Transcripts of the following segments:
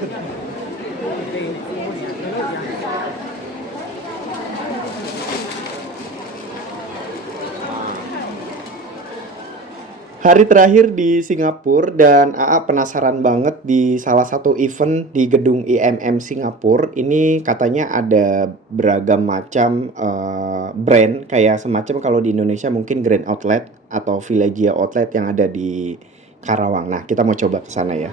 Hari terakhir di Singapura dan AA penasaran banget di salah satu event di gedung IMM Singapura. Ini katanya ada beragam macam brand kayak semacam kalau di Indonesia mungkin Grand Outlet atau Villagia Outlet yang ada di Karawang. Nah, kita mau coba ke sana ya.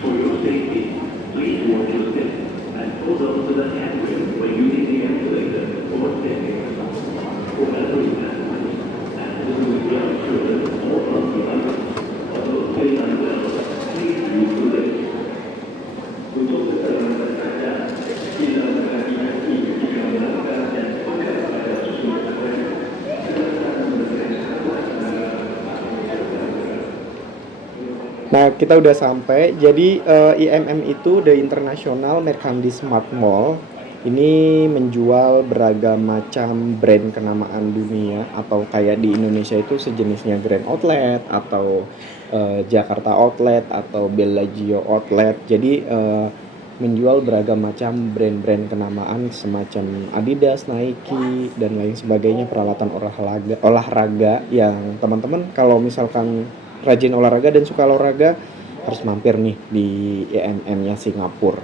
For your safety, please watch your step and hold on to the handrail when using the escalator or staircase. For elderly passengers and those young children or healthy adults, or those feeling unwell, please use the lift. Untuk keselamatan Anda, silakan kaki jika melakukan dan pegang pada susun rem. Nah, kita udah sampai. Jadi IMM itu The International Merchandise Smart Mall. Ini menjual beragam macam brand kenamaan dunia atau kayak di Indonesia itu sejenisnya Grand Outlet atau Jakarta Outlet atau Bellagio Outlet. Jadi menjual beragam macam brand-brand kenamaan semacam Adidas, Nike dan lain sebagainya, peralatan olahraga yang teman-teman kalau misalkan rajin olahraga dan suka olahraga harus mampir nih di IMM-nya Singapura.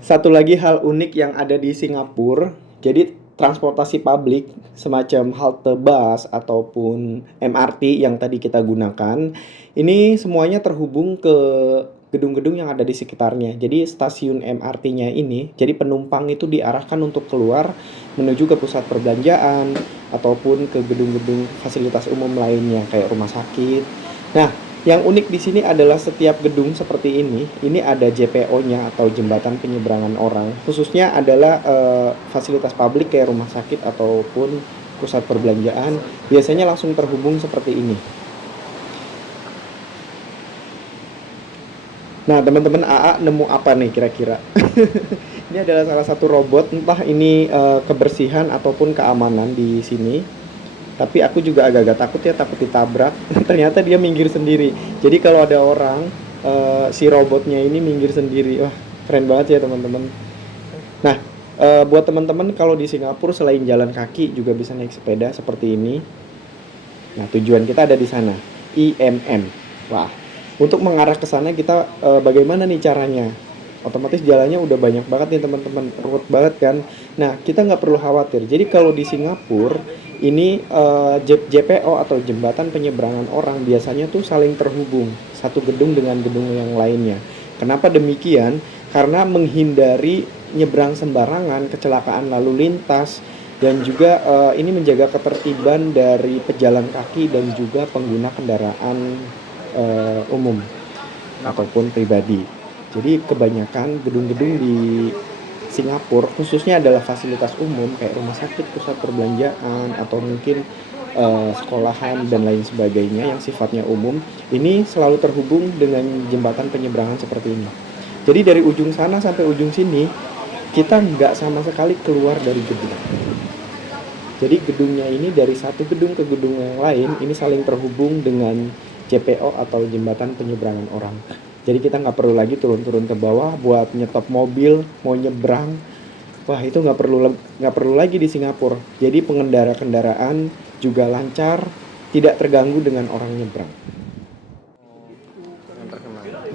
Satu lagi hal unik yang ada di Singapura, jadi transportasi publik semacam halte bus ataupun MRT yang tadi kita gunakan, ini semuanya terhubung ke gedung-gedung yang ada di sekitarnya. Jadi stasiun MRT-nya ini, jadi penumpang itu diarahkan untuk keluar menuju ke pusat perbelanjaan ataupun ke gedung-gedung fasilitas umum lainnya kayak rumah sakit. Nah, yang unik di sini adalah setiap gedung seperti ini ada JPO-nya atau jembatan penyeberangan orang. Khususnya adalah fasilitas publik kayak rumah sakit ataupun pusat perbelanjaan, biasanya langsung terhubung seperti ini. Nah, teman-teman AA nemu apa nih kira-kira? Ini adalah salah satu robot, entah ini kebersihan ataupun keamanan di sini. Tapi aku juga agak-agak takut ya, takut ditabrak. Ternyata dia minggir sendiri. Jadi kalau ada orang, si robotnya ini minggir sendiri. Wah, keren banget ya teman-teman. Nah, buat teman-teman kalau di Singapura selain jalan kaki juga bisa naik sepeda seperti ini. Nah, tujuan kita ada di sana, IMM. Wah, untuk mengarah ke sana kita bagaimana nih caranya? Otomatis jalannya udah banyak banget nih teman-teman, ruwet banget kan. Nah, kita nggak perlu khawatir. Jadi kalau di Singapura ini JPO atau jembatan penyeberangan orang biasanya tuh saling terhubung satu gedung dengan gedung yang lainnya. Kenapa demikian? Karena menghindari nyebrang sembarangan, kecelakaan lalu lintas, dan juga ini menjaga ketertiban dari pejalan kaki dan juga pengguna kendaraan umum ataupun pribadi. Jadi kebanyakan gedung-gedung di Singapura khususnya adalah fasilitas umum kayak rumah sakit, pusat perbelanjaan, atau mungkin sekolahan dan lain sebagainya yang sifatnya umum. Ini selalu terhubung dengan jembatan penyeberangan seperti ini. Jadi dari ujung sana sampai ujung sini kita nggak sama sekali keluar dari gedung. Jadi gedungnya ini dari satu gedung ke gedung yang lain ini saling terhubung dengan JPO atau jembatan penyeberangan orang. Jadi kita nggak perlu lagi turun-turun ke bawah buat nyetop mobil mau nyebrang. Wah itu nggak perlu lagi di Singapura. Jadi pengendara kendaraan juga lancar, tidak terganggu dengan orang nyebrang.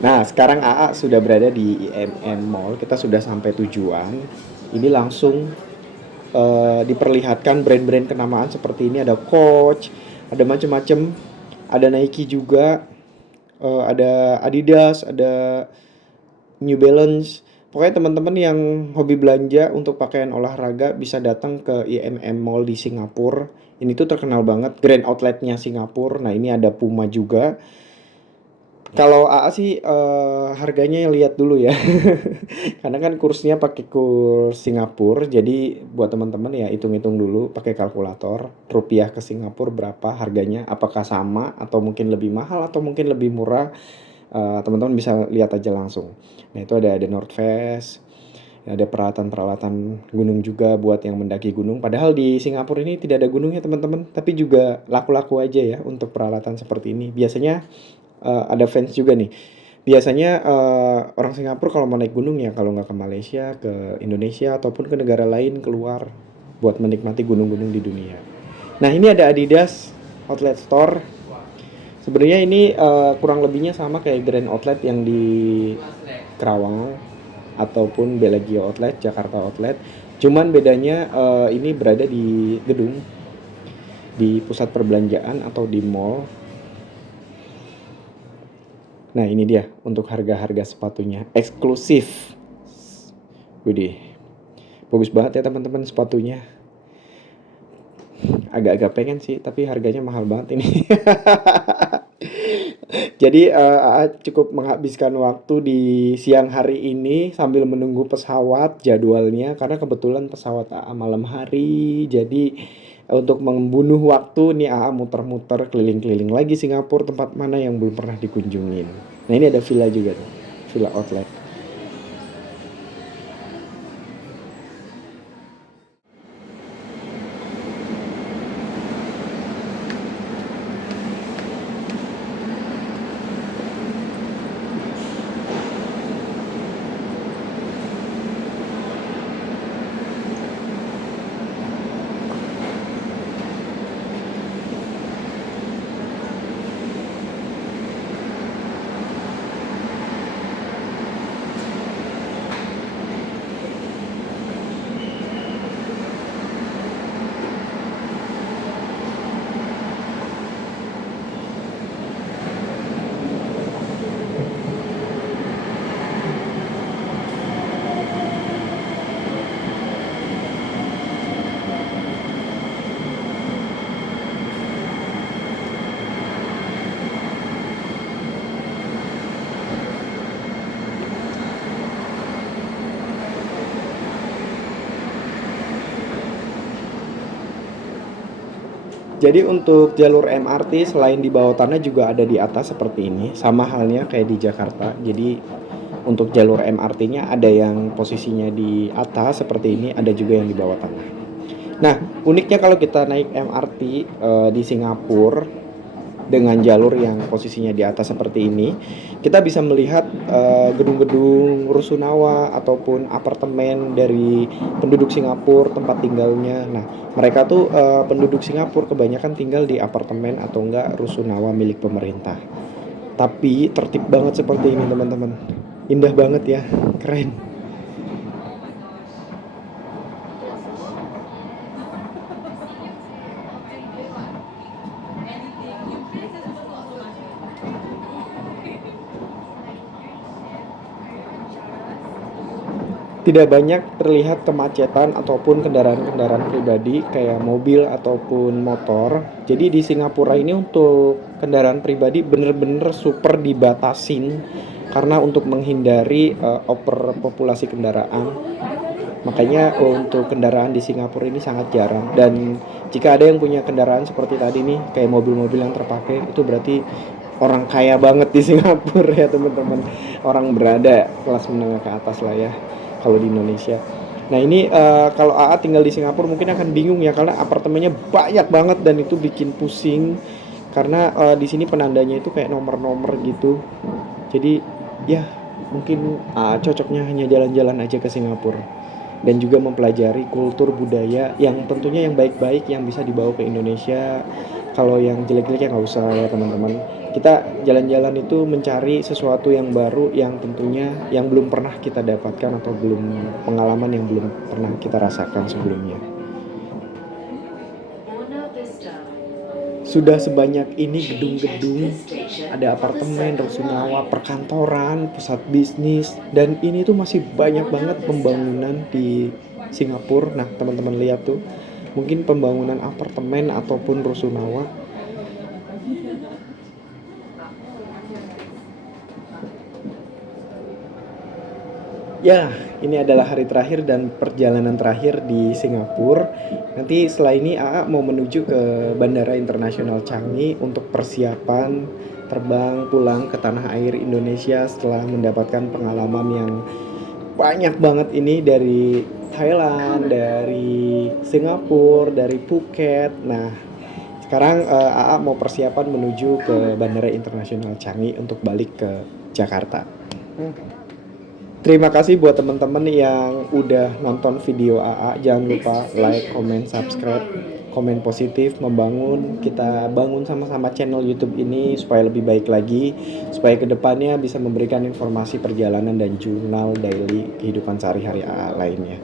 Nah sekarang AA sudah berada di IMM Mall, kita sudah sampai tujuan. Ini langsung diperlihatkan brand-brand kenamaan seperti ini, ada Coach, ada macam-macam, ada Nike juga, ada Adidas, ada New Balance. Pokoknya teman-teman yang hobi belanja untuk pakaian olahraga bisa datang ke IMM Mall di Singapura. Ini tuh terkenal banget, grand outletnya Singapura. Nah ini ada Puma juga. Kalau AA sih harganya lihat dulu ya. Karena kan kursnya pakai kurs Singapura, jadi buat teman-teman ya hitung-hitung dulu pakai kalkulator rupiah ke Singapura berapa harganya, apakah sama atau mungkin lebih mahal atau mungkin lebih murah. Teman-teman bisa lihat aja langsung. Nah itu ada North Face, ada peralatan-peralatan gunung juga buat yang mendaki gunung. Padahal di Singapura ini tidak ada gunungnya teman-teman, tapi juga laku-laku aja ya untuk peralatan seperti ini. Biasanya ada fans juga nih. Biasanya orang Singapura kalau mau naik gunung ya kalau nggak ke Malaysia, ke Indonesia ataupun ke negara lain keluar buat menikmati gunung-gunung di dunia. Nah ini ada Adidas Outlet Store. Sebenarnya ini kurang lebihnya sama kayak Grand Outlet yang di Kerawang ataupun Bellagio Outlet, Jakarta Outlet. Cuman bedanya ini berada di gedung, di pusat perbelanjaan atau di mall. Nah ini dia untuk harga-harga sepatunya eksklusif. Widih, bagus banget ya teman-teman sepatunya. Agak-agak pengen sih, tapi harganya mahal banget ini. Jadi cukup menghabiskan waktu di siang hari ini sambil menunggu pesawat jadwalnya karena kebetulan pesawat AA malam hari. Jadi untuk membunuh waktu nih AA muter-muter keliling-keliling lagi Singapura, tempat mana yang belum pernah dikunjungin. Nah ini ada villa juga nih, villa outlet. Jadi untuk jalur MRT selain di bawah tanah juga ada di atas seperti ini, sama halnya kayak di Jakarta. Jadi untuk jalur MRT-nya ada yang posisinya di atas seperti ini, ada juga yang di bawah tanah. Nah, uniknya kalau kita naik MRT di Singapura dengan jalur yang posisinya di atas seperti ini, kita bisa melihat gedung-gedung rusunawa ataupun apartemen dari penduduk Singapura tempat tinggalnya. Nah, mereka tuh penduduk Singapura kebanyakan tinggal di apartemen atau enggak rusunawa milik pemerintah. Tapi tertib banget seperti ini teman-teman. Indah banget ya, keren. Tidak banyak terlihat kemacetan ataupun kendaraan-kendaraan pribadi kayak mobil ataupun motor. Jadi di Singapura ini untuk kendaraan pribadi bener-bener super dibatasin karena untuk menghindari overpopulasi kendaraan. Makanya untuk kendaraan di Singapura ini sangat jarang, dan jika ada yang punya kendaraan seperti tadi nih kayak mobil-mobil yang terpakai itu berarti orang kaya banget di Singapura ya teman-teman. Orang berada kelas menengah ke atas lah ya kalau di Indonesia. Nah ini kalau AA tinggal di Singapura mungkin akan bingung ya karena apartemennya banyak banget dan itu bikin pusing karena di sini penandanya itu kayak nomor-nomor gitu. Jadi ya mungkin cocoknya hanya jalan-jalan aja ke Singapura dan juga mempelajari kultur budaya yang tentunya yang baik-baik yang bisa dibawa ke Indonesia. Kalau yang jelek-jelek ya nggak usah ya teman-teman. Kita jalan-jalan itu mencari sesuatu yang baru yang tentunya yang belum pernah kita dapatkan atau belum pengalaman yang belum pernah kita rasakan sebelumnya. Sudah sebanyak ini gedung-gedung, ada apartemen, rusunawa, perkantoran, pusat bisnis, dan ini tuh masih banyak banget pembangunan di Singapura. Nah, teman-teman lihat tuh, mungkin pembangunan apartemen ataupun rusunawa. Ya, ini adalah hari terakhir dan perjalanan terakhir di Singapura. Nanti setelah ini AA mau menuju ke Bandara Internasional Changi untuk persiapan terbang pulang ke tanah air Indonesia setelah mendapatkan pengalaman yang banyak banget ini dari Thailand, dari Singapura, dari Phuket. Nah, sekarang AA mau persiapan menuju ke Bandara Internasional Changi untuk balik ke Jakarta. Terima kasih buat teman-teman yang udah nonton video AA. Jangan lupa like, comment, subscribe, komen positif, membangun. Kita bangun sama-sama channel YouTube ini supaya lebih baik lagi, supaya kedepannya bisa memberikan informasi perjalanan dan jurnal daily kehidupan sehari-hari AA lainnya.